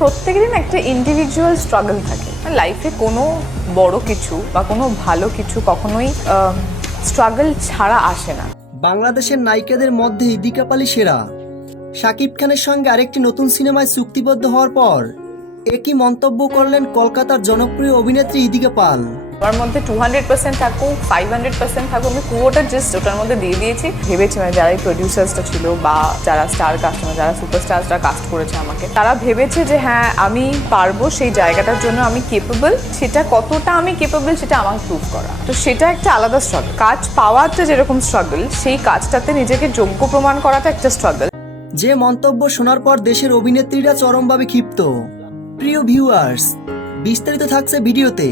প্রত্যেকেরই না একটা ইন্ডিভিজুয়াল স্ট্রাগল থাকে লাইফে। কোনো বড় কিছু বা কোনো ভালো কিছু কখনোই স্ট্রাগল ছাড়া আসে না। বাংলাদেশের নায়িকাদের মধ্যে ইদিকা পালি সেরা। শাকিব খানের সঙ্গে আরেকটি নতুন সিনেমায় চুক্তিবদ্ধ হওয়ার পর একই মন্তব্য করলেন কলকাতার জনপ্রিয় অভিনেত্রী ইদিকা পাল। আমার মধ্যে 200% থাকুক 500% থাকুক, আমি পুরোটা জাস্ট ওটার মধ্যে দিয়ে দিয়েছি। ভেবেছি মানে যারা এই প্রডিউসার্সটা ছিল বা যারা স্টার কাস্টমার, যারা সুপারস্টারসরা কাস্ট করেছে আমাকে, তারা ভেবেছে যে হ্যাঁ আমি পারবো, সেই জায়গাটার জন্য আমি কেপেবল। সেটা কতটা আমি কেপেবল সেটা আমাকে প্রুভ করা, তো সেটা একটা আলাদা স্ট্রাগল। কাজ পাওয়াটা যেরকম স্ট্রাগল, সেই কাজটাতে নিজেকে যোগ্য প্রমাণ করাটা একটা স্ট্রাগল। যে মন্তব্য শোনার পর দেশের অভিনেত্রীরা চরমভাবে ক্ষিপ্ত। প্রিয় ভিউয়ার্স, বিস্তারিত থাকছে ভিডিওতে।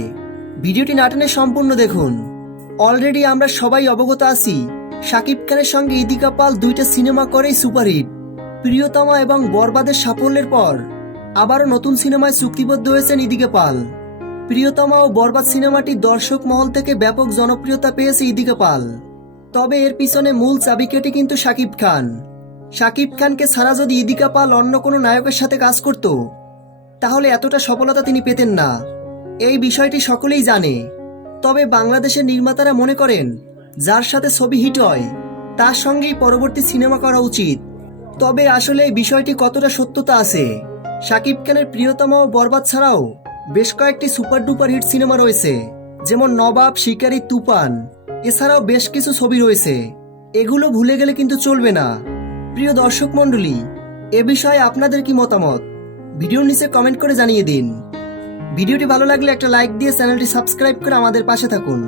ভিডিওটি না টেনে সম্পূর্ণ দেখুন। অলরেডি আমরা সবাই অবগত আছি শাকিব খানের সঙ্গে ইদিকা পাল দুইটা সিনেমা করেই সুপারহিট। প্রিয়তমা এবং বরবাদের সাফল্যের পর আবারও নতুন সিনেমায় চুক্তিবদ্ধ হয়েছেন ইদিকা পাল। প্রিয়তমা ও বরবাদ সিনেমাটি দর্শক মহল থেকে ব্যাপক জনপ্রিয়তা পেয়েছে ইদিকা পাল। তবে এর পিছনে মূল চাবিকাঠি কিন্তু শাকিব খান। শাকিব খানকে ছাড়া যদি ইদিকা পাল অন্য কোনো নায়কের সাথে কাজ করত, তাহলে এতটা সফলতা তিনি পেতেন না। এই বিষয়টি সকলেই জানে। তবে বাংলাদেশের নির্মাতারা মনে করেন যার সাথে ছবি হিট হয় তার সঙ্গেই পরবর্তী সিনেমা করা উচিত। তবে আসলে এই বিষয়টি কতটা সত্যতা আছে? শাকিব খানের প্রিয়তমা ও বরবাদ ছাড়াও বেশ কয়েকটি সুপার ডুপার হিট সিনেমা রয়েছে, যেমন নবাব, শিকারী, তুফান। এছাড়াও বেশ কিছু ছবি রয়েছে, এগুলো ভুলে গেলে কিন্তু চলবে না। প্রিয় দর্শক মণ্ডলী, এ বিষয়ে আপনাদের কি মতামত? ভিডিওর নিচে কমেন্ট করে জানিয়ে দিন। ভিডিওটি ভালো লাগলে একটা লাইক দিয়ে চ্যানেলটি সাবস্ক্রাইব করে আমাদের পাশে থাকুন।